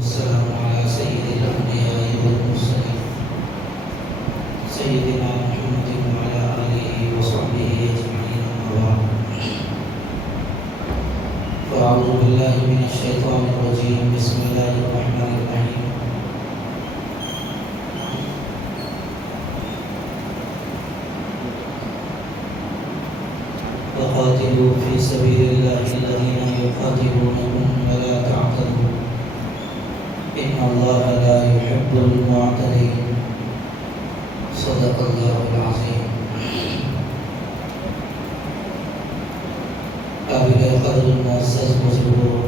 والسلام على سيد الأنبياء والمرسلين سيدنا محمد وعلى آله وصحبه أجمعين أما بعد فأعوذ بالله من الشيطان الرجيم بسم الله الرحمن الرحيم وقاتلوا في سبيل الله الذين يقاتلونكم ولا تعتدوا إن الله لا يحب المعتدين صدق الله العظيم. قابل قدر المعزز بزرگوں،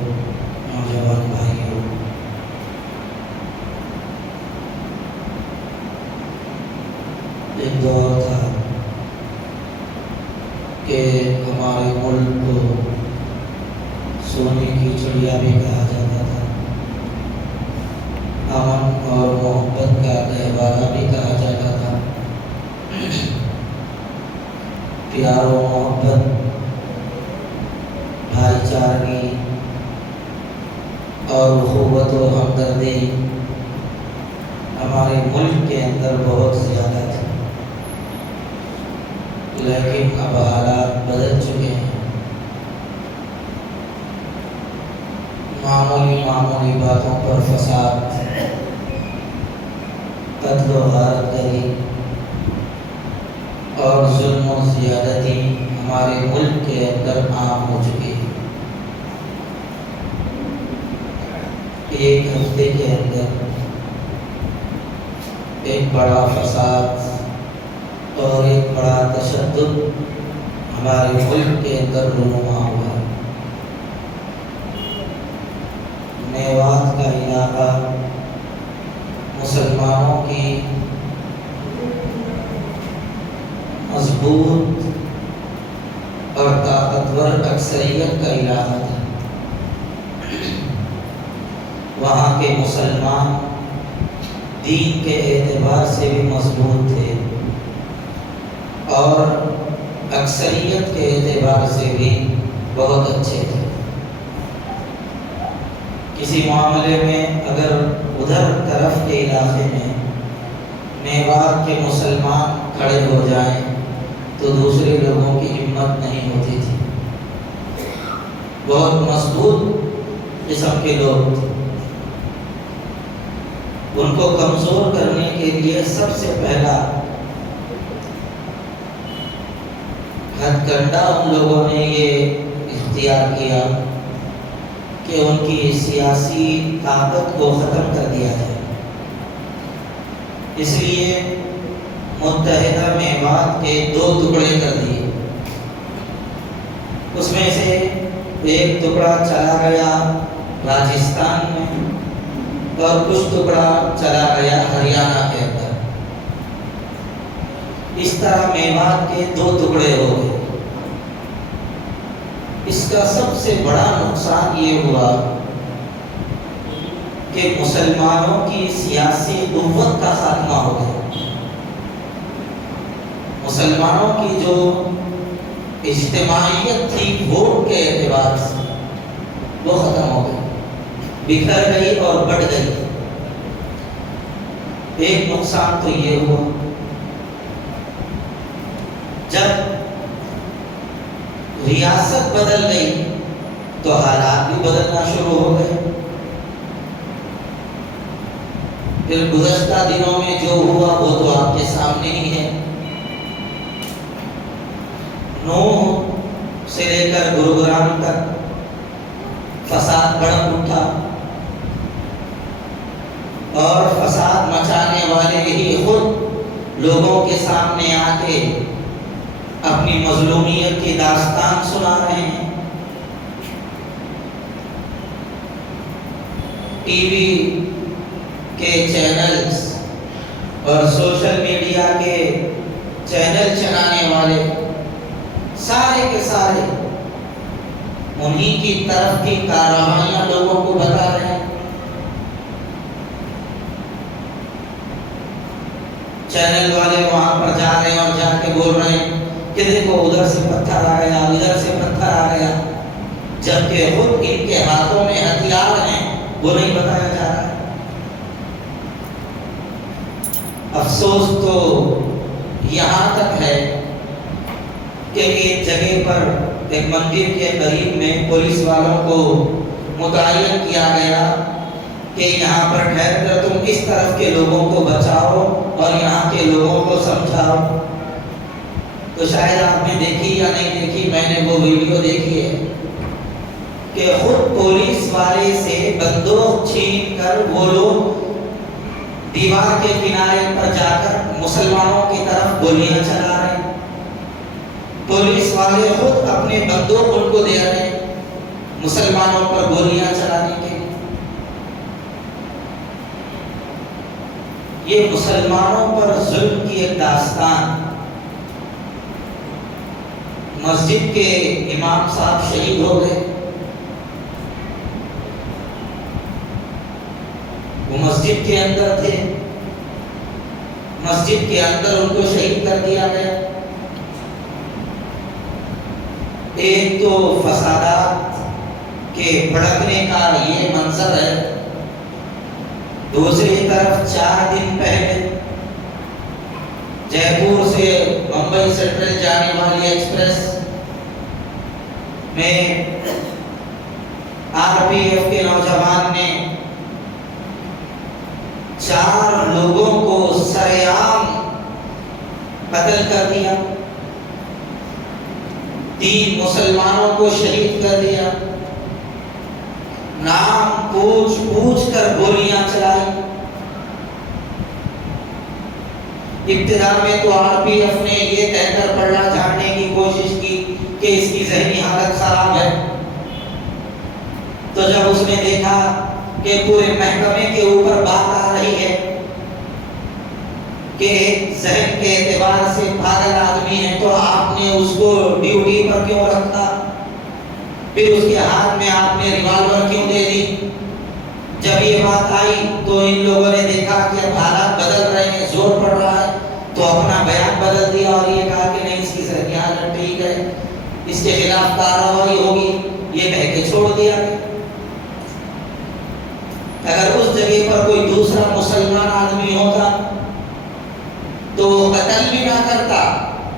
نوجوان بھائیوں، ایک دور تھا کہ ہمارے ملک کو سونے کی چڑیا بھی کہا جاتا تھا، امن اور محبت کا گہوارہ بھی کہا جاتا تھا، پیار و محبت، بھائی چارگی اور اخوت و ہمدردی ہمارے ملک کے اندر بہت زیادہ تھی، لیکن اب حالات بدل چکے ہیں۔ معمولی باتوں پر فساد، قتل و غارت گری اور ظلم و زیادتی ہمارے ملک کے اندر عام ہو چکی ہے۔ ایک ہفتے کے اندر ایک بڑا فساد اور ایک بڑا تشدد ہمارے ملک کے اندر رونما ہوا ہے۔ میوات کا علاقہ مسلمانوں کی مضبوط اور طاقتور اکثریت کا علاقہ تھا۔ وہاں کے مسلمان دین کے اعتبار سے بھی مضبوط تھے اور اکثریت کے اعتبار سے بھی بہت اچھے تھے۔ کسی معاملے میں اگر ادھر طرف کے علاقے میں میوات کے مسلمان کھڑے ہو جائیں تو دوسرے لوگوں کی ہمت نہیں ہوتی تھی، بہت مضبوط قسم کے لوگ تھے۔ ان کو کمزور کرنے کے لیے سب سے پہلا ہتھ کنڈا ان لوگوں نے یہ اختیار کیا کہ ان کی سیاسی طاقت کو ختم کر دیا جائے۔ اس لیے متحدہ میوات کے 2 ٹکڑے کر دیے۔ اس میں سے ایک ٹکڑا چلا گیا راجستھان میں اور کچھ ٹکڑا چلا گیا ہریانہ کے اندر۔ اس طرح میوات کے 2 ٹکڑے ہو گئے۔ اس کا سب سے بڑا نقصان یہ ہوا کہ مسلمانوں کی سیاسی قوت کا خاتمہ ہو گیا۔ مسلمانوں کی جو اجتماعیت تھی ووٹ کے اعتبار سے وہ ختم ہو گئی، بکھر گئی اور بڑھ گئی۔ ایک نقصان تو یہ ہوا جب ریاست بدل گئی تو حالات بھی بدلنا شروع ہو گئے۔ پھر گزشتہ دنوں میں جو ہوا وہ تو آپ کے سامنے ہی ہے۔ نوح سے لے کر گروگرام تک فساد بڑھ اٹھا اور فساد مچانے والے ہی خود لوگوں کے سامنے آ کے اپنی مظلومیت کی داستان سنا رہے ہیں۔ ٹی وی کے چینلز اور سوشل میڈیا کے چینل چلانے والے سارے کے سارے انہی کی طرف کی کارروائیاں لوگوں کو بتا رہے ہیں۔ چینل والے وہاں پر جا رہے ہیں اور جا کے بول رہے ہیں کہ دیکھو ادھر سے پتھر آ گیا، ادھر سے پتھر آ گیا، جبکہ خود ان کے ہاتھوں میں ہتھیار ہیں وہ نہیں بتایا جا رہا ہے۔ افسوس تو یہاں تک ہے کہ ایک جگہ پر ایک مندر کے قریب میں پولیس والوں کو متعین کیا گیا کہ یہاں پر ٹھہر کر تم اس طرف کے لوگوں کو بچاؤ اور یہاں کے لوگوں کو سمجھاؤ۔ تو شاید آپ نے دیکھی یا نہیں دیکھی، میں نے وہ ویڈیو دیکھی ہے کہ خود پولیس والے سے بندوق چھین کر وہ لوگ دیوار کے کنارے پر جا کر مسلمانوں کی طرف گولیاں چلا رہے ہیں۔ پولیس والے خود اپنے بندوق ان کو دے رہے ہیں مسلمانوں پر گولیاں چلانے کے۔ یہ مسلمانوں پر ظلم کی ایک داستان۔ مسجد کے امام صاحب شہید ہو گئے، وہ مسجد کے اندر تھے، مسجد کے اندر ان کو شہید کر دیا گیا۔ ایک تو فسادات کے بھڑکنے کا یہ منظر ہے، دوسری طرف 4 دن پہلے جے پور سے ممبئی سینٹرل جانے والی ایکسپریس میں RPF کے نوجوان نے 4 لوگوں کو سرعام قتل کر دیا، 3 مسلمانوں کو شہید کر دیا، نام پوچھ پوچھ کر گولیاں چلائی۔ ابتدا میں تو RPF نے یہ کہہ کر پڑھنا جاننے کی کوشش کی کہ اس کی ذہنی حالت خراب ہے، تو جب اس نے دیکھا کہ پورے محکمے کے اوپر بات آ رہی ہے کہ ایک ذہن کے اعتبار سے پاگل آدمی ہے، تو آپ نے اس کو ڈیوٹی پر کیوں رکھا؟ پھر اس کے ہاتھ میں آپ نے ریوالور کیوں دے دی؟ جب یہ بات آئی تو ان لوگوں نے دیکھا کہ اب حالات بدل رہے ہیں، زور پڑ رہا ہے، تو اپنا بیان بدل دیا اور یہ کہا کہ نہیں، اس کی ذہنی حالت ٹھیک ہے، اس کے خلاف کارروائی ہوگی، یہ کہہ کے چھوڑ دیا۔ اگر اس جگہ پر کوئی دوسرا مسلمان آدمی ہوتا تو وہ قتل بھی نہ کرتا،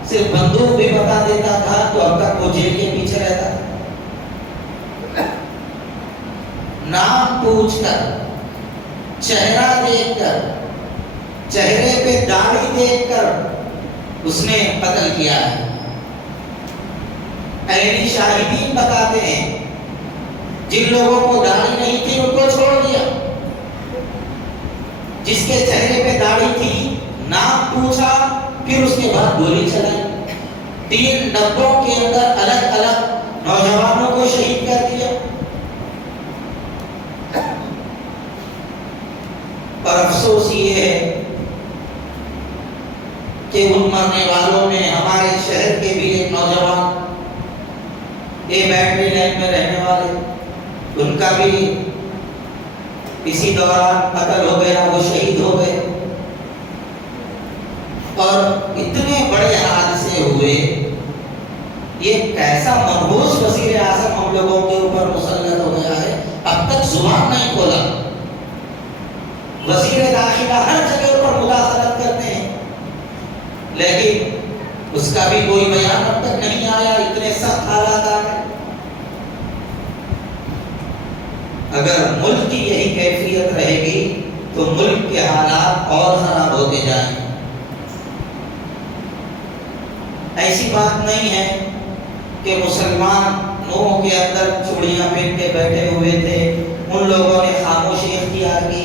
صرف بندوق بھی بتا دیتا تھا، تو اب تک وہ جیل کے پیچھے رہتا۔ نام پوچھ کر، چہرہ دیکھ کر، چہرے پہ داڑھی دیکھ کر اس نے قتل کیا ہے۔ عینی شاہدین بتاتے ہیں جن لوگوں کو داڑھی نہیں تھی ان کو چھوڑ دیا، جس کے چہرے پہ داڑھی تھی نام پوچھا، پھر اس کے بعد گولی چلائی۔ 3 ڈبوں کے اندر الگ الگ نوجوانوں کو شہید کر دیا۔ اور افسوس یہ ہے کہ ان مرنے والوں میں ہمارے شہر کے بھی ایک نوجوان، یہ بیٹری لائن میں رہنے والے، ان کا بھی اسی دوران قتل ہو گیا، وہ شہید ہو گئے۔ اور اتنے بڑے حادثے ہوئے، یہ کیسا منحوس وزیر اعظم ہم لوگوں کے اوپر مسلط ہو گیا ہے، اب تک زبان نہیں کھولا۔ وزیر داخلہ ہر جگہ پر مداخلت کرتے ہیں، لیکن اس کا بھی کوئی بیان اب تک نہیں آیا، اتنے سخت حالات آ گئے۔ اگر ملک کی یہی کیفیت رہے گی تو ملک کے حالات اور خراب ہوتے جائیں گے۔ ایسی بات نہیں ہے کہ مسلمانوں کے اندر چوڑیاں پہن کے بیٹھے ہوئے تھے، ان لوگوں نے خاموشی اختیار کی۔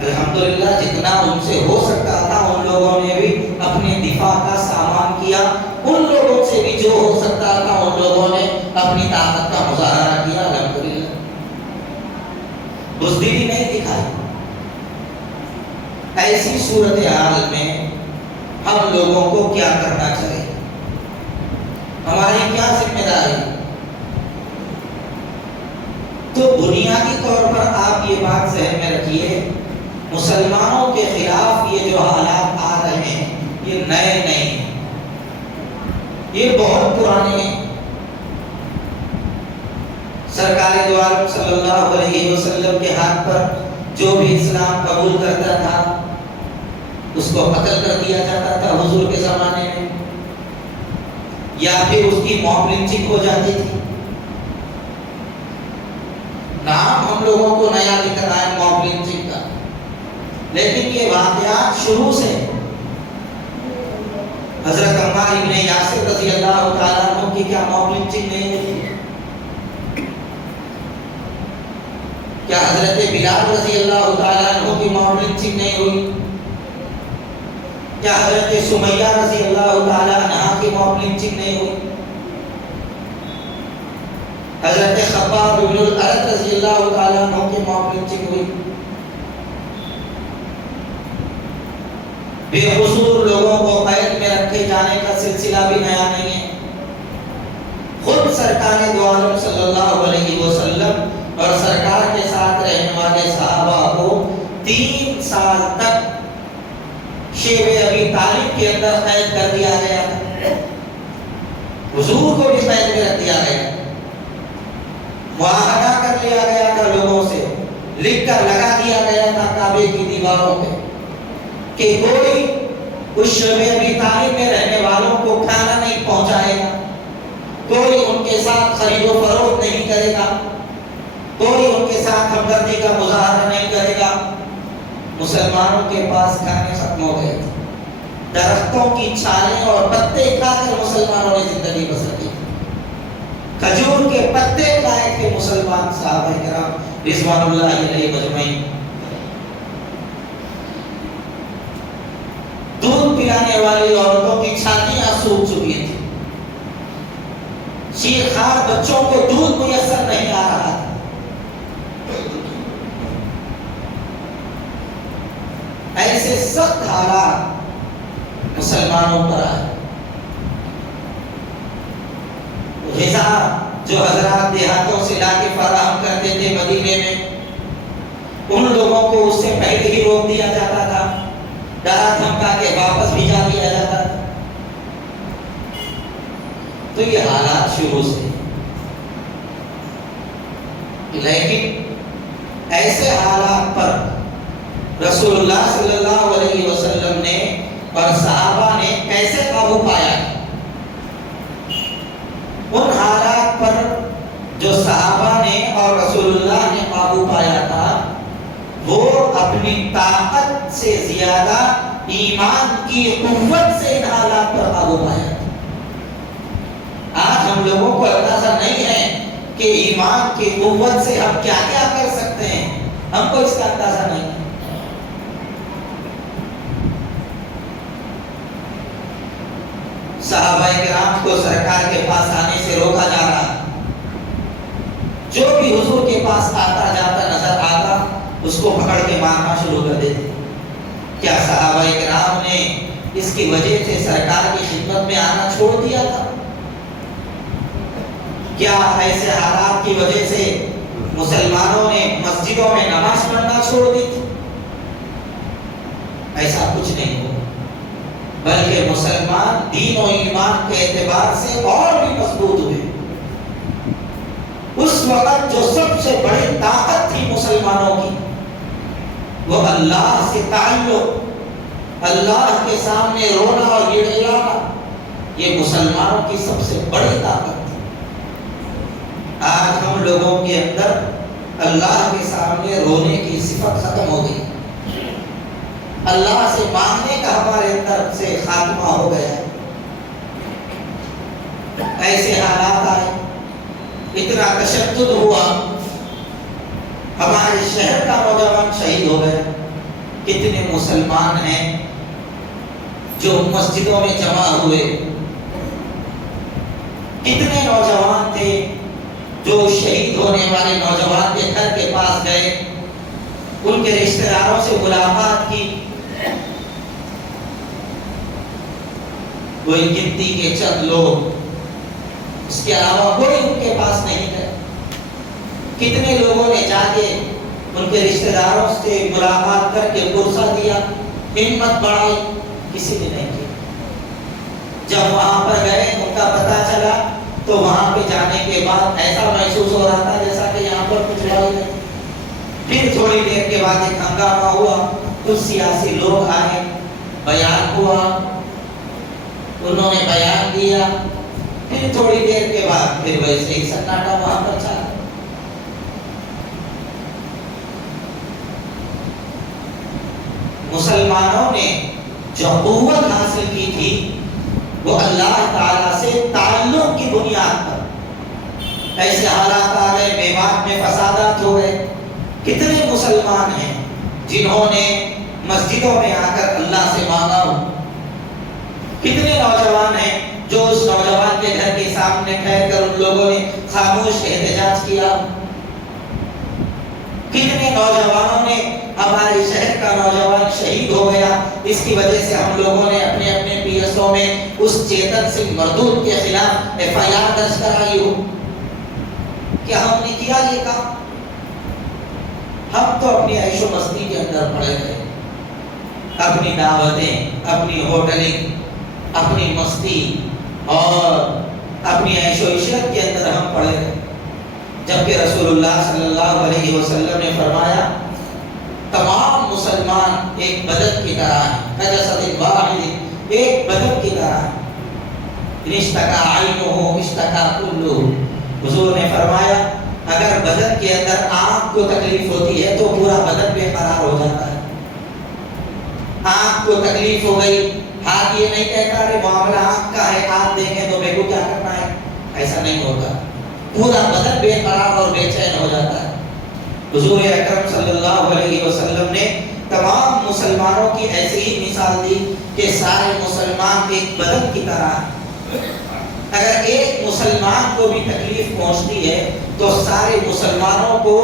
الحمدللہ جتنا ان سے ہو سکتا تھا ان لوگوں نے بھی اپنے دفاع کا سامان کیا، ان لوگوں سے بھی جو ہو سکتا تھا ان لوگوں نے اپنی طاقت کا مظاہرہ کیا۔ الحمدللہ بزدلی نہیں دکھائی۔ ایسی صورتحال میں ہم لوگوں کو کیا کرنا چاہیے؟ ہماری کیا ذمہ داری؟ تو بنیادی طور پر آپ یہ بات ذہن میں رکھیے، مسلمانوں کے خلاف یہ جو حالات آ رہے ہیں یہ نئے نہیں ہیں، یہ بہت پرانے ہیں۔ سرکار دو عالم صلی اللہ علیہ وسلم کے ہاتھ پر جو بھی اسلام قبول کرتا تھا اس کو قتل کر دیا جاتا تھا حضور کے زمانے میں، یا پھر اس کی موب لنچنگ ہو جاتی تھی۔ نام ہم لوگوں کو نیا دکھ رہا ہے موب لنچنگ کا، لیکن یہ واقعات شروع سے حضرت عمار ابن یاسر رضی اللہ تعالیٰ عنہ کی کیا موب لنچنگ نہیں ہوئی؟ کیا حضرت بلال رضی اللہ تعالیٰ عنہ کی موب لنچنگ نہیں ہوئی؟ کیا حضرت سمیہ رضی اللہ تعالیٰ عنہ کی موب لنچنگ نہیں ہوئی؟ حضرت خباب بن الارت رضی اللہ تعالیٰ عنہ کی موب لنچنگ ہوئی؟ بے قصور لوگوں کو قید میں رکھے جانے کا سلسلہ بھی نیا نہیں ہے۔ خود سرکار دو عالم صلی اللہ علیہ وسلم اور سرکار کے ساتھ رہنے والے صحابہ کو 3 سال تک شیب ابی طالب کے اندر قید کر دیا گیا تھا۔ حضور کو بھی قید میں رکھ دیا گیا، معاہدہ کر لیا گیا تھا، لوگوں سے لکھ کر لگا دیا گیا تھا کعبے کی دیواروں پہ کہ کوئی اس شیب ابی طالب میں رہنے والوں کو کھانا نہیں پہنچائے گا، کوئی ان کے ساتھ خرید و فروخت نہیں کرے گا، کوئی ان کے ساتھ ہمدردی کا مظاہرہ نہیں کرے گا۔ مسلمانوں کے پاس کھانے ختم ہو گئے تھے، درختوں کی چھالیں اور پتے کھا کر مسلمانوں نے زندگی بسر کی، کھجور کے پتے کھائے تھے مسلمان صحابہ کرام رضوان اللہ علیہ مجمعین۔ دودھ پلانے والی عورتوں کی چھاتیاں سوکھ چکی تھی، شیرخوار بچوں کو دودھ میسر نہیں آ رہا تھا۔ ایسے سخت حالات مسلمانوں پر آئے۔ غذا جو حضرات دیہاتوں سے لا کے فراہم کرتے تھے مدینے میں، ان لوگوں کو اس سے پہلے ہی روک دیا جاتا تھا، ڈرا دھمکا کے واپس بھیجا دیا جاتا تھا۔ تو یہ حالات شروع سے، لیکن ایسے حالات پر رسول اللہ صلی اللہ علیہ وسلم نے اور صحابہ نے کیسے قابو پایا؟ ان حالات پر جو صحابہ نے اور رسول اللہ نے قابو پایا تھا، وہ اپنی طاقت سے زیادہ ایمان کی قوت سے ان حالات پر قابو پایا۔ آج ہم لوگوں کو اندازہ نہیں ہے کہ ایمان کی قوت سے ہم کیا کیا کر سکتے ہیں، ہم کو اس کا اندازہ نہیں ہے۔ صحابہ کرام کو سرکار کے پاس آنے سے روکا جا رہا، جو بھی حضور کے پاس آتا جاتا نظر آتا اس کو پکڑ کے مارنا شروع کر دیتے۔ کیا صحابہ کرام نے اس کی وجہ سے سرکار کی خدمت میں آنا چھوڑ دیا تھا؟ کیا ایسے حالات کی وجہ سے مسلمانوں نے مسجدوں میں نماز پڑھنا چھوڑ دی تھی؟ ایسا کچھ نہیں ہوا، بلکہ مسلمان دین و ایمان کے اعتبار سے اور بھی مضبوط ہوئے۔ اس وقت جو سب سے بڑی طاقت تھی مسلمانوں کی، وہ اللہ سے تعلق، اللہ کے سامنے رونا اور گڑگڑانا، یہ مسلمانوں کی سب سے بڑی طاقت تھی۔ آج ہم لوگوں کے اندر اللہ کے سامنے رونے کی صفت ختم ہو گئی، اللہ سے مانگنے کا ہمارے اندر سے خاتمہ ہو گیا۔ ایسے حالات آئے، اتنا تشدد ہوا، ہمارے شہر کا نوجوان شہید ہو گئے۔ کتنے مسلمان ہیں جو مسجدوں میں جمع ہوئے، کتنے نوجوان تھے جو شہید ہونے والے نوجوان کے گھر کے پاس گئے، ان کے رشتہ داروں سے ملاقات کی۔ کوئی گنتی کے چند لوگ، اس کے علاوہ کوئی ان کے پاس نہیں گئے۔ کتنے لوگوں نے جا کے ان کے رشتہ داروں سے ملاقات کر کے پرسہ دیا، ہمت بڑھائی، کسی نے نہیں کی۔ جب وہاں پر گئے، ان کا پتہ چلا تو وہاں پہ جانے کے بعد ایسا محسوس ہو رہا تھا جیسا کہ یہاں پر کچھ ہوا ہی نہیں۔ پھر تھوڑی دیر کے بعد ایک ہنگامہ ہوا، کچھ سیاسی لوگ آئے، بیان ہوا، انہوں نے بیان دیا، پھر تھوڑی دیر کے بعد پھر ویسے ہی سناٹا وہاں پر چلا۔ مسلمانوں نے جو قوت حاصل کی تھی وہ اللہ تعالیٰ سے تعلق کی بنیاد پر۔ ایسے حالات آ گئے، میوات میں فسادات ہو گئے۔ کتنے مسلمان ہیں جنہوں نے مسجدوں میں آ کر اللہ سے مانگا ہو؟ کتنے نوجوان ہیں جو اس نوجوان کے گھر کے سامنے ٹھہر کر ان لوگوں نے خاموش احتجاج کیا؟ کتنے نوجوانوں نے، ہمارے شہر کا نوجوان شہید ہو گیا، اس کی وجہ سے ہم لوگوں نے اپنے اپنے پی ایس او میں اس چیتن سنگھ مردود کے خلاف ایف آئی آر درج کرائی ہو؟ کیا ہم نے کیا یہ کام؟ ہم تو اپنی عیش و مستی کے اندر پڑے گئے، اپنی دعوتیں، اپنی ہوٹلنگ، اپنی مستی اور اپنی عیش و عشرت کے اندر ہم پڑے گئے، جبکہ رسول اللہ صلی اللہ علیہ وسلم نے فرمایا تمام مسلمان ایک بدن کی طرح ہیں، کجسد واحد، ایک بدن کی طرح ہیں، اشتکا عینہ اشتکا کلہ۔ حضور نے فرمایا اگر بدن کے اندر آنکھ کو تکلیف ہوتی ہے تو پورا بدن بے قرار ہو جاتا ہے۔ آنکھ کو تکلیف ہو گئی، ہاتھ یہ نہیں کہتا ارے معاملہ آنکھ کا ہے، ہاتھ دیکھیں تو میرے کو کیا کرنا ہے، ایسا نہیں ہوتا، پورا بدن بے قرار اور بے چین ہو جاتا ہے۔ حضور اکرم صلی اللہ علیہ وسلم نے تمام مسلمانوں کی ایسی ہی مثال دی کہ سارے مسلمان ایک بدن کی طرح ہیں۔ اگر ایک مسلمان کو بھی تکلیف پہنچتی ہے تو سارے مسلمانوں کو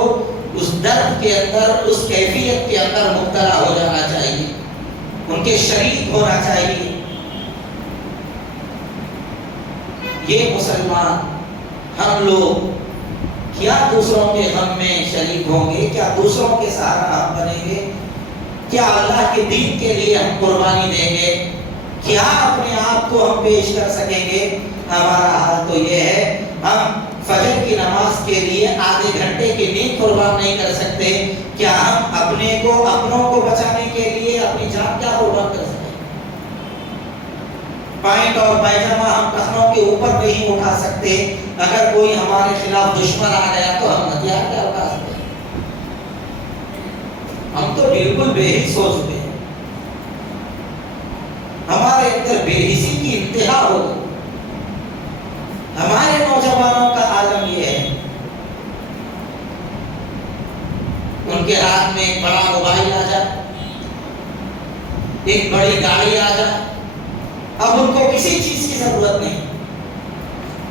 اس درد کے اندر، اس کیفیت کے اندر مبتلا ہو جانا چاہیے، ان کے شریک ہونا چاہیے۔ یہ مسلمان ہم لوگ کیا دوسروں کے غم میں شریک ہوں گے؟ کیا دوسروں کے سہارا ہم بنیں گے؟ کیا اللہ کے دین کے لیے ہم قربانی دیں گے؟ کیا اپنے آپ کو ہم پیش کر سکیں گے؟ ہمارا حال تو یہ ہے، ہم فجر کی نماز کے لیے آدھے گھنٹے کی نیند قربان نہیں کر سکتے، کیا ہم اپنے کو، اپنوں کو بچانے کے لیے اپنی جان کیا قربان کر سکتے؟ پینٹ اور پائجامہ ہم ٹخنوں کے اوپر نہیں اٹھا سکتے، اگر کوئی ہمارے خلاف دشمن آ گیا تو ہم ہتھیار کیا اٹھا سکتے؟ ہم تو بالکل بے حس ہو چکے ہیں، ہمارے اندر بے حسی کی انتہا ہو گئی۔ ہمارے نوجوانوں کا عالم یہ ہے، ان کے ہاتھ میں ایک بڑا موبائل آ جائے، ایک بڑی گاڑی آ جائے، اب ان کو کسی چیز کی ضرورت نہیں،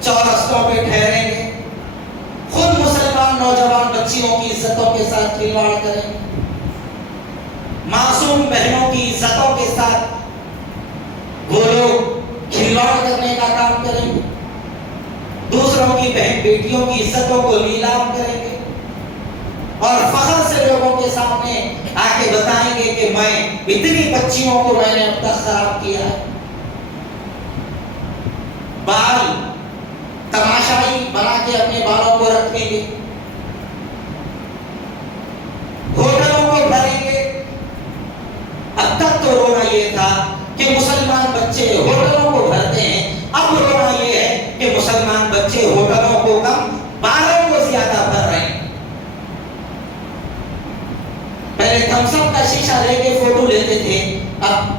چورستوں پہ ٹھہریں گے، خود مسلمان نوجوان بچیوں کی عزتوں کے ساتھ کھلواڑ کریں گے، معصوم بہنوں کی عزتوں کے ساتھ وہ لوگ کھلواڑ کرنے کا کام کریں گے، دوسروں کی بہن بیٹیوں کی عزتوں کو نیلام کریں گے، اور فخر سے لوگوں کے سامنے آ کے بتائیں گے کہ میں اتنی بچیوں کو میں نے اب تک خراب کیا ہے۔ بال تماشائی بنا کے اپنے بالوں کو رکھیں گے، ہوٹلوں کو بھریں گے۔ اب تک تو رونا یہ تھا کہ مسلمان بچے ہوٹلوں کو بھرتے ہیں، اب رونا یہ ہے کہ مسلمان بچے ہوٹلوں کو کم بالوں کو زیادہ بھر رہے ہیں۔ پہلے تھمس اپ کا شیشہ لے کے فوٹو لیتے تھے، اب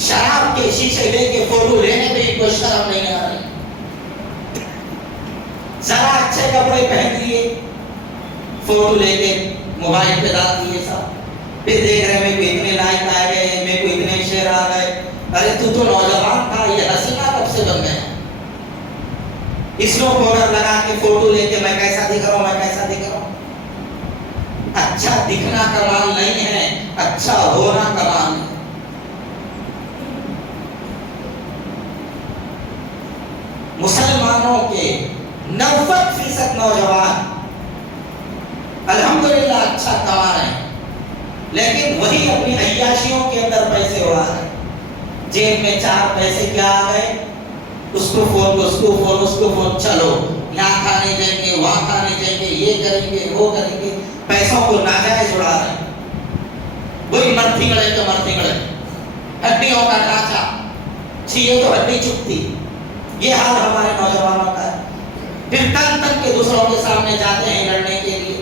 شراب کے شیشے لے کے فوٹو لینے میں کوئی شرم نہیں آ رہی۔ ذرا اچھے کپڑے پہن لیے، فوٹو لے کے موبائل پہ ڈال دیے سب، پھر دیکھ رہے میرے کو اتنے لائک آ گئے، میرے کو اتنے شیئر آ گئے، ارے تو نوجوان تھا، یہ حسینہ کب سے بن گیا؟ اسنو پاؤڈر لگا کے فوٹو لے کے میں کیسا دکھ رہا ہوں، میں کیسا دکھ رہا ہوں۔ اچھا دکھنا کمال نہیں ہے، اچھا ہونا کمال ہے۔ مسلمانوں کے 90% نوجوان الحمدللہ اچھا کما رہے ہیں، لیکن وہی اپنی عیاشیوں کے اندر پیسے اڑا رہے ہیں۔ جیب میں 4 پیسے کیا آ گئے، اس کو فون، اس کو فون، اس کو فون، چلو یہاں کھانے جائیں گے، وہاں کھانے جائیں گے، یہ کریں گے، وہ کریں گے، پیسوں کو ناجائز اڑا رہے ہیں۔ وہی مرتھی گڑے تو مرتھی گڑے، ہڈیوں کا ڈھانچہ، یہ تو ہڈی چپتی، یہ حال ہمارے نوجوانوں کا ہے۔ پھر تن تن کے دوسروں کے سامنے جاتے ہیں لڑنے کے لیے،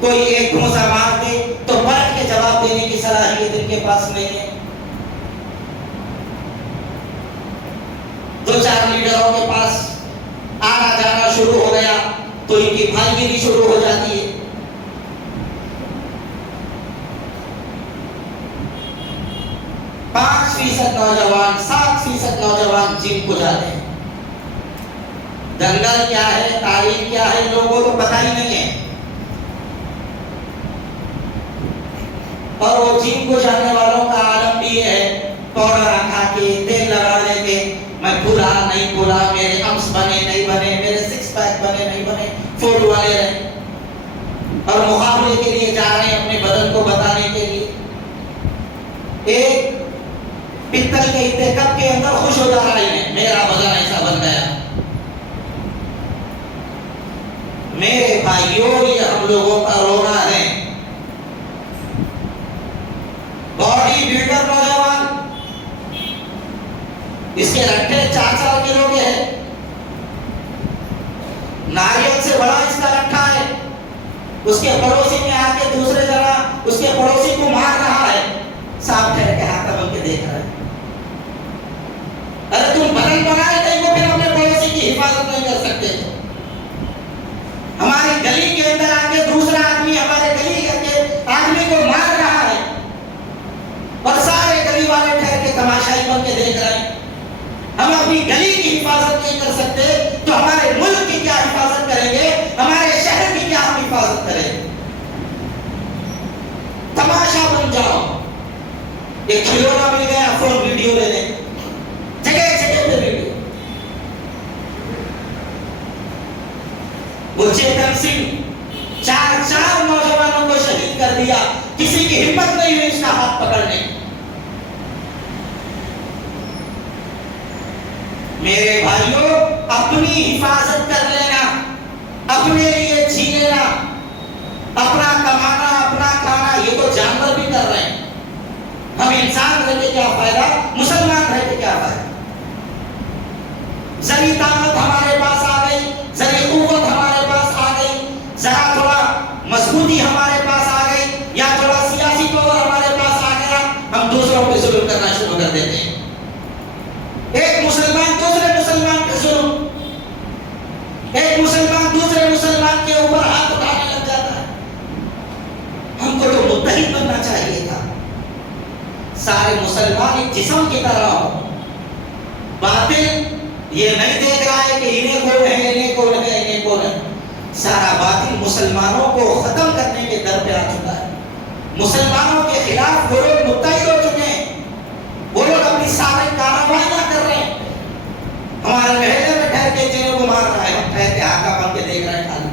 کوئی ایک گھونسا مار دے تو پلٹ کے جواب دینے کی صلاحیت ان کے پاس نہیں ہے۔ دو چار لیڈروں کے پاس آنا جانا شروع ہو گیا تو ان کی بھائی گیری شروع ہو جاتی ہے۔ 5% نوجوان، 7% نوجوان جم کو جاتے ہیں۔ دنگل کیا ہے، تعلیم کیا ہے، لوگوں کو پتہ ہی نہیں ہے۔ اور وہ جم کو جانے والوں کا عالم بھی ہے، پاؤڈر آکھا کے، تیل لگا لے کے، میں بھولا نہیں بھولا، میرے امس بنے نہیں بنے، میرے سکس پیک بنے نہیں بنے، فوٹو والے رہے اور مقابلے کے لیے جا رہے ہیں اپنے بدن کو بتانے کے لیے۔ ایک پتل کے اتنے کپ کے اندر خوش ہو جا رہا ہے، میرا بدن ایسا بن گیا۔ میرے بھائیوں، یہ ہم لوگوں کا رونا ہے۔ باڈی بلڈر نوجوان، اس کے رٹھے 4 کلو کے ہیں، ناریل سے بڑا اس کا رٹھا ہے، اس کے پڑوسی میں آ کے دوسرے جگہ اس کے پڑوسی کو مار رہا ہے، صاحب ٹھہر کے ہاتھ بن کے دیکھ رہا ہے۔ ارے تم بدن بنائے تھے وہ پھر اپنے پڑوسی کی حفاظت نہیں کر سکتے تھے۔ ہماری گلی کے اندر آ کے دوسرا آدمی ہمارے گلی کے آدمی کو مار رہا ہے اور سارے گلی والے ٹھہر کے تماشائی بن کے دیکھ رہے ہیں۔ ہم اپنی گلی کی حفاظت نہیں کر سکتے تو ہمارے ملک کی کیا حفاظت کریں گے، ہمارے شہر کی کیا ہم حفاظت کریں گے؟ تماشا بن جاؤ۔ ایک کھلونا مل گیا، فون ویڈیو لے لیں، جگہ جگہ پہ ویڈیو۔ وہ چیتن سنگھ 4 نوجوانوں کو شہید کر دیا، کسی کی ہمت نہیں ہوئی اس کا ہاتھ پکڑنے کی۔ میرے بھائیوں، اپنی حفاظت کر لینا، اپنے لیے جی لینا، اپنا کمانا، اپنا کھانا، یہ تو جانور بھی کر رہے ہیں۔ ہم انسان رہ کے کیا فائدہ، مسلمان رہ کے کیا فائدہ؟ ذری طاقت ہمارے پاس آ گئی، ذری قوت ہمارے پاس آ گئی، ذرا تھوڑا مضبوطی ہمارے پاس آ گئی، یا تھوڑا سیاسی پاور ہمارے پاس آ گیا، ہم دوسروں پہ ظلم کرنا شروع کر دیتے ہیں۔ ایک مسلمان دوسرے مسلمان پہ ظلم، ایک مسلمان دوسرے مسلمان کے اوپر ہاتھ اٹھانے لگ جاتا ہے۔ ہم کو تو متحد بننا چاہیے تھا، سارے مسلمان ایک جسم کی طرح ہو۔ باطل یہ نہیں دیکھ رہا ہے کہ انہیں کون ہے، انہیں کون ہے، انہیں کون ہے۔ سارا باطل مسلمانوں کو ختم کرنے کے در پہ آ چکا ہے۔ مسلمانوں کے خلاف وہ لوگ متحد ہو چکے ہیں، وہ لوگ اپنی سارے کارروائیاں کر رہے ہیں۔ ہمارے محلے میں ٹھہر کے جنوں کو مار رہا ہے، ہم ٹھہر کے آقا بن کے دیکھ رہے ہیں خالی۔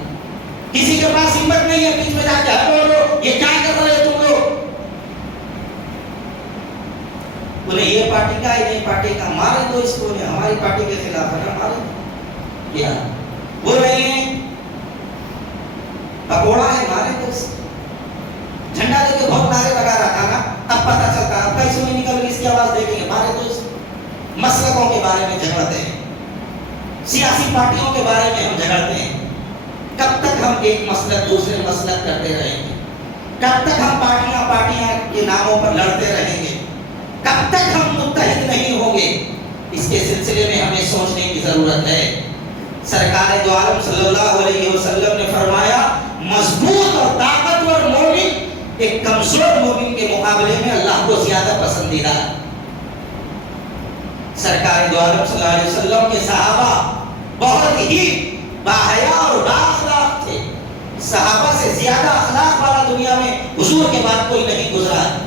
کسی کے پاس ہمت نہیں ہے بیچ میں جا کے بولو یہ کیا کر رہے ہو تم لوگ؟ بولے یہ پارٹی کا ہے، یہ پارٹی کا، مارے تو اس کو، ہماری پارٹی کے خلاف ہے، ہمارے کیا بول رہے ہیں؟ پکوڑا ہے، مارے تو اس جھنڈا دے کے بہت نعرے لگا رہا تھا نا، اب پتہ چلتا اب کیسے نہیں نکل گئی اس کی آواز، دیکھیں گے مارے تو اس مسلکوں کے بارے میں جھگڑتے ہیں، سیاسی پارٹیوں کے بارے میں ہم جھگڑتے ہیں۔ کب تک ہم ایک مسلک دوسرے مسلک کرتے رہیں گے؟ کب تک ہم پارٹیاں کے ناموں پر لڑتے رہیں گے؟ کب تک ہم متحد نہیں ہوں گے؟ اس کے سلسلے میں ہمیں سوچنے کی ضرورت ہے۔ سرکار دو عالم صلی اللہ علیہ وسلم نے فرمایا مضبوط اور طاقتور مومن ایک کمزور مومن کے مقابلے میں اللہ کو زیادہ پسندیدہ ہے۔ سرکار دو عالم صلی اللہ علیہ وسلم کے صحابہ بہت ہی باحیا اور بااخلاق تھے۔ صحابہ سے زیادہ اخلاق والا دنیا میں حضور کے بعد کوئی نہیں گزرا ہے،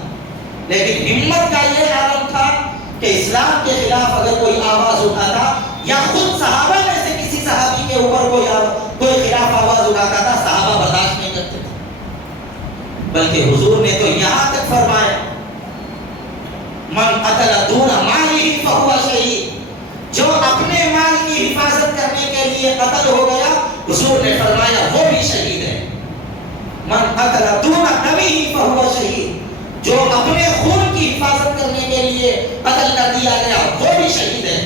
لیکن ہمت کا یہ عالم تھا کہ اسلام کے خلاف اگر کوئی آواز اٹھاتا یا خود صحابہ میں سے کسی صحابی کے اوپر کوئی خلاف آواز اٹھاتا تھا، صحابہ برداشت نہیں کرتے تھے، بلکہ حضور نے تو یہاں تک فرمایا من قتل دون مالہ فہو شہید، جو اپنے مال کی حفاظت کرنے کے لیے قتل ہو گیا، حضور نے فرمایا وہ بھی شہید ہے۔ من قتل دون دمہ فہو شہید، جو اپنے خون کی حفاظت کرنے کے لیے قتل کر دیا گیا وہ بھی شہید ہے۔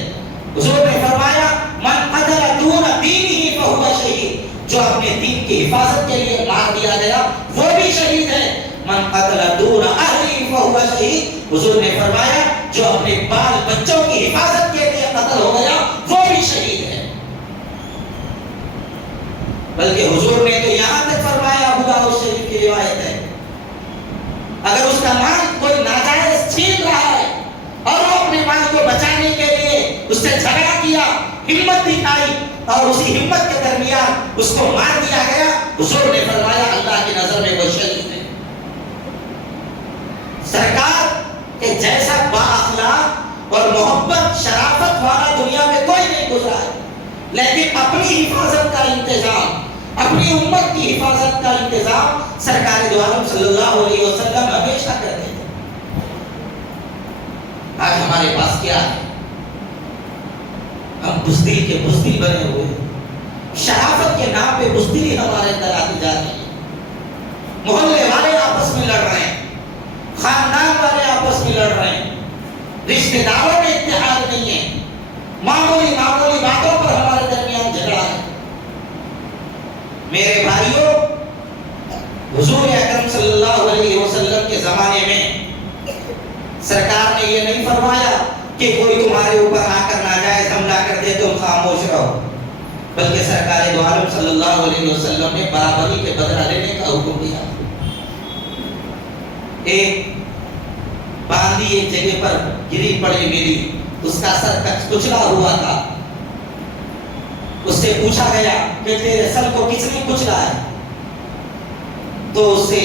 حضور نے فرمایا من قتل دون دینہ فہو شہید، جو اپنے دین کی حفاظت کے لیے مار دیا گیا وہ بھی شہید ہے۔ من قتل دون اہلہ فہو شہید، حضور نے فرمایا جو اپنے بال بچوں کی حفاظت کے لیے قتل ہو گیا وہ بھی شہید ہے۔ بلکہ حضور نے تو یہاں تک فرمایا، ابو داؤد شریف کی روایت ہے، اگر اس کا مال کوئی ناجائز چھین رہا ہے اور وہ اپنے مال کو بچانے کے لیے اس سے جھگڑا کیا، ہمت دکھائی اور اسی ہمت کے درمیان اس کو مار دیا گیا، حضور نے فرمایا اللہ کی نظر میں وہ شہید ہے۔ سرکار کے جیسا با اخلاق اور محبت شرافت والا دنیا میں کوئی نہیں گزرا ہے، لیکن اپنی حفاظت کا انتظام، اپنی امت کی حفاظت کا انتظام سرکار دو عالم صلی اللہ علیہ وسلم ہمیشہ کرتے تھے۔ آج ہمارے پاس کیا ہے؟ ہم بزدل کے بزدل بنے ہوئے ہیں، شرافت کے نام پہ بزدلی ہمارے اندر آتی جاتی ہے۔ محلے والے آپس میں لڑ رہے ہیں، خاندان والے آپس میں لڑ رہے ہیں، رشتہ داروں میں اتحاد نہیں ہے، معمولی باتوں پر ہمارے درمیان جھگڑا ہے۔ میرے بھائیوں، حضور اکرم صلی اللہ علیہ وسلم کے زمانے میں سرکار نے یہ نہیں فرمایا کہ کوئی تمہارے اوپر آ کر ناجائز حملہ کر دے تم خاموش رہو، بلکہ سرکار دو عالم صلی اللہ علیہ وسلم نے برابری کے بدلہ لینے کا حکم دیا۔ ایک باندھی ایک جگہ پر گری پڑی ملی، اس کا سر کچلا ہوا تھا، اس سے پوچھا گیا کہ تیرے سر کو کس نے کچلا ہے؟ تو اس سے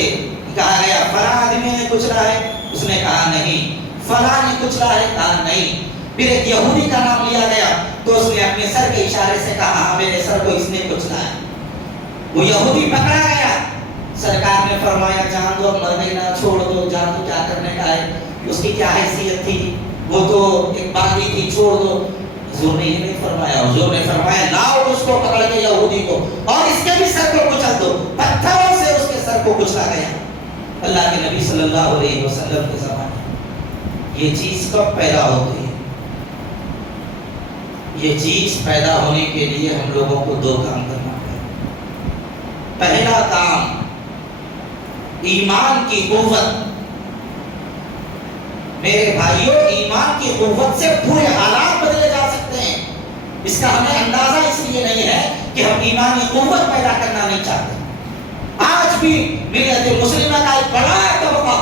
کہا گیا فلاں آدمی نے کچلا ہے، اس نے کہا نہیں۔ فلاں نے کچلا ہے، کہا نہیں۔ پھر ایک یہودی کا نام لیا گیا تو اس نے اپنے سر کے اشارے سے کہا ہاں میرے سر کو اس نے کچلا ہے۔ وہ یہودی پکڑا گیا، سرکار نے فرمایا جان دو، مر گئی نا، چھوڑ دو، جان دو، کیا کرنے کا ہے، اس کی کیا حیثیت تھی، وہ تو ایک باندھی تھی، چھوڑ دو۔ حضور نے یہ نہیں فرمایا، حضور نے فرمایا لاؤ اس کو پکڑ کے یہودی کو اور اس کے بھی سر کو کچل دو۔ پتھروں سے اس کے سر کو کچلا گیا۔ اللہ کے نبی صلی اللہ علیہ وسلم کے زمانے یہ چیز کب پیدا ہوتی ہے؟ یہ چیز پیدا ہونے کے لیے ہم لوگوں کو دو کام کرنا پڑے۔ پہلا کام ایمان کی قوت۔ میرے بھائیوں، ایمان کی قوت سے پورے حالات بدلے جا سکتے ہیں۔ اس کا ہمیں اندازہ اس لیے نہیں ہے کہ ہم ایمانی قوت پیدا کرنا نہیں چاہتے۔ آج بھی ملت مسلمہ کا ایک بڑا طبقہ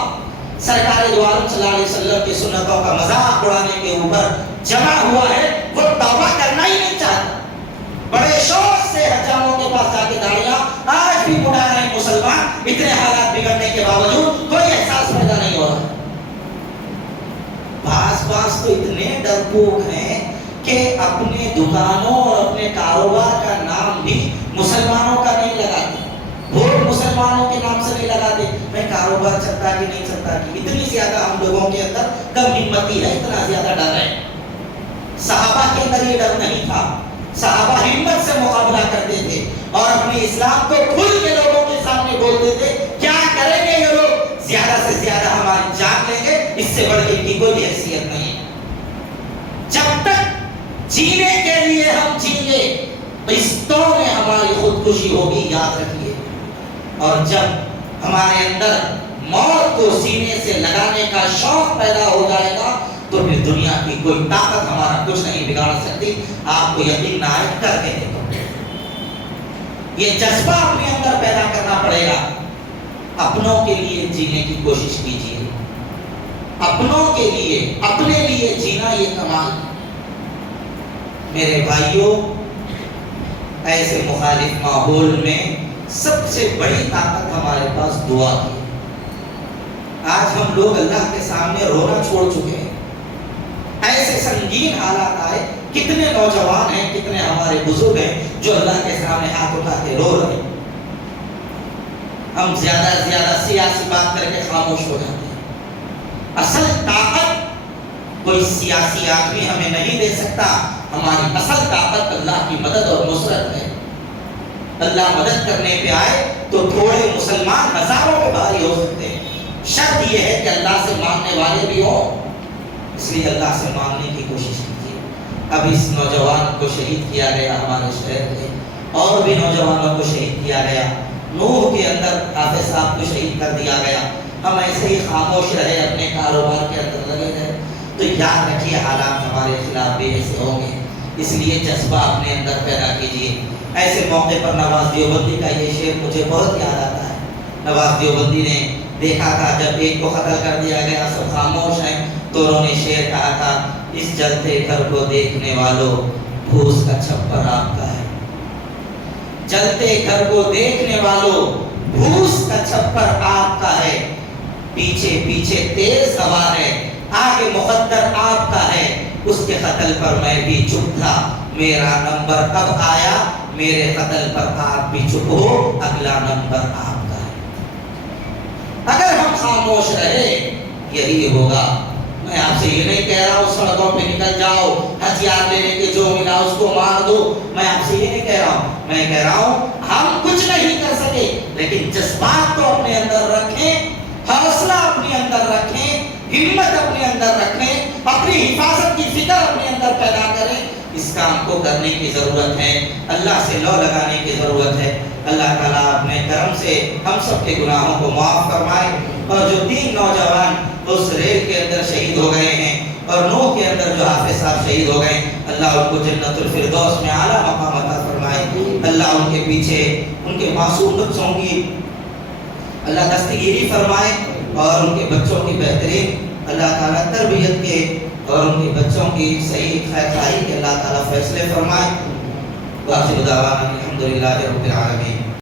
سرکار دو عالم صلی اللہ علیہ وسلم کی سنتوں کا مذاق اڑانے کے اوپر جمع ہوا ہے، وہ توبہ کرنا ہی نہیں چاہتا۔ بڑے شوق سے حجاموں کے پاس جا کے داڑیاں آج بھی اڑا رہے ہیں مسلمان، اتنے حالات بگڑنے کے باوجود کوئی احساس پیدا نہیں ہو رہا۔ بعض تو اتنے ڈرپوک ہیں کہ اپنے دکانوں اور اپنے کاروبار کا نام بھی مسلمانوں کا نہیں لگاتے، ووٹ مسلمانوں کے نام سے نہیں لگاتے۔ میں کاروبار چلتا کہ نہیں چلتا کہ اتنی زیادہ ہم لوگوں کے اندر کم ہمتی ہے، اتنا زیادہ ڈر ہے۔ صحابہ کے اندر یہ ڈر نہیں تھا، صحابہ ہمت سے مقابلہ کرتے تھے اور اپنے اسلام کو کھل کے لوگوں کے سامنے بولتے تھے۔ کیا کریں گے یہ لوگ؟ زیادہ سے زیادہ ہماری جان لیں گے، اس سے بڑھ کے ان کی کوئی حیثیت نہیں ہے۔ جب تک جینے کے لیے ہم جیں گے قسطوں میں ہماری خودکشی ہوگی، یاد رکھیے۔ اور جب ہمارے اندر موت کو سینے سے لگانے کا شوق پیدا ہو جائے گا تو پھر دنیا کی کوئی طاقت ہمارا کچھ نہیں بگاڑ سکتی۔ آپ کو یقین نہ آئے کر کے دیکھو۔ یہ جذبہ اپنے اندر پیدا کرنا پڑے گا۔ اپنوں کے لیے جینے کی کوشش کیجیے، اپنوں کے لیے، اپنے لیے جینا یہ کمال ہے۔ میرے بھائیوں، ایسے مخالف ماحول میں سب سے بڑی طاقت ہمارے پاس دعا کی ہے۔ آج ہم لوگ اللہ کے سامنے رونا چھوڑ چکے ہیں۔ ایسے سنگین حالات آئے، کتنے نوجوان ہیں، کتنے ہمارے بزرگ ہیں جو اللہ کے سامنے ہاتھ اٹھا کے رو رہے ہیں۔ ہم زیادہ سے زیادہ سیاسی بات کر کے خاموش ہو جاتے ہیں۔ اصل طاقت کوئی سیاسی آدمی ہمیں نہیں دے سکتا، ہماری اصل طاقت اللہ کی مدد اور نصرت ہے۔ اللہ مدد کرنے پہ آئے تو تھوڑے مسلمان ہزاروں پہ بھاری ہو سکتے ہیں، شرط یہ ہے کہ اللہ سے مانگنے والے بھی ہوں، اس لیے اللہ سے مانگنے کی کوشش کیجیے۔ اب اس نوجوان کو شہید کیا گیا ہمارے شہر میں، اور بھی نوجوانوں کو شہید کیا گیا، نوح کے اندر حافظ صاحب کو شہید کر دیا گیا۔ ہم ایسے ہی خاموش رہے، اپنے کاروبار کے اندر لگے رہے، تو یاد رکھیے حالات ہمارے خلاف بھی ایسے ہوں گے، اس لیے جذبہ اپنے اندر پیدا کیجیے۔ ایسے موقع پر نواز دیوبندی کا یہ شعر مجھے بہت یاد آتا ہے۔ نواز دیوبندی نے دیکھا تھا جب ایک کو قتل کر دیا گیا، سب خاموش ہیں، تو انہوں نے شعر کہا تھا، اس جلتے گھر کو دیکھنے والوں پھوس کا چھپر آپ کا ہے۔ جلتے گھر کو دیکھنے والوں پھوس کا چھپر آپ کا ہے، پیچھے پیچھے تیز ہوا ہے، آگے مقدر آپ کا ہے، اس کے قتل پر میں بھی چپ تھا، میرا نمبر اب آیا، میرے قتل پر آپ بھی چپ ہو، اگلا نمبر آپ کا ہے۔ اگر ہم خاموش رہے یہی ہوگا۔ میں آپ سے یہ نہیں کہہ رہا ہوں سڑکوں پہ نکل جاؤ، ہتھیار لینے کے جو ملا اس کو مار دو، میں آپ سے یہ نہیں کہہ رہا ہوں، میں کہہ رہا ہوں ہم کچھ نہیں کر سکے، لیکن جذبات تو اپنے اندر رکھیں، حوصلہ اپنے اندر رکھیں، ہمت اپنے اندر رکھیں، اپنی حفاظت کی فکر اپنے اندر پیدا کریں۔ اس کام کو کرنے کی ضرورت ہے، اللہ سے لو لگانے کی ضرورت ہے۔ اللہ تعالیٰ اپنے کرم سے ہم سب کے گناہوں کو معاف فرمائے، اور جو 3 نوجوان اس ریل کے اندر شہید ہو گئے ہیں، اور نوح کے اندر جو حافظ صاحب شہید ہو گئے، اللہ ان کو جنت الفردوس میں اعلیٰ مقام عطا فرمائے۔ اللہ ان کے پیچھے ان کے معصوم نفسوں کی اللہ دستگیری فرمائے، اور ان کے بچوں کی بہترین اللہ تعالیٰ تربیت کے، اور ان کے بچوں کی صحیح خیر خواہی کے اللہ تعالیٰ فیصلے فرمائے۔ وآخر دعوانا الحمدللہ رب العالمین۔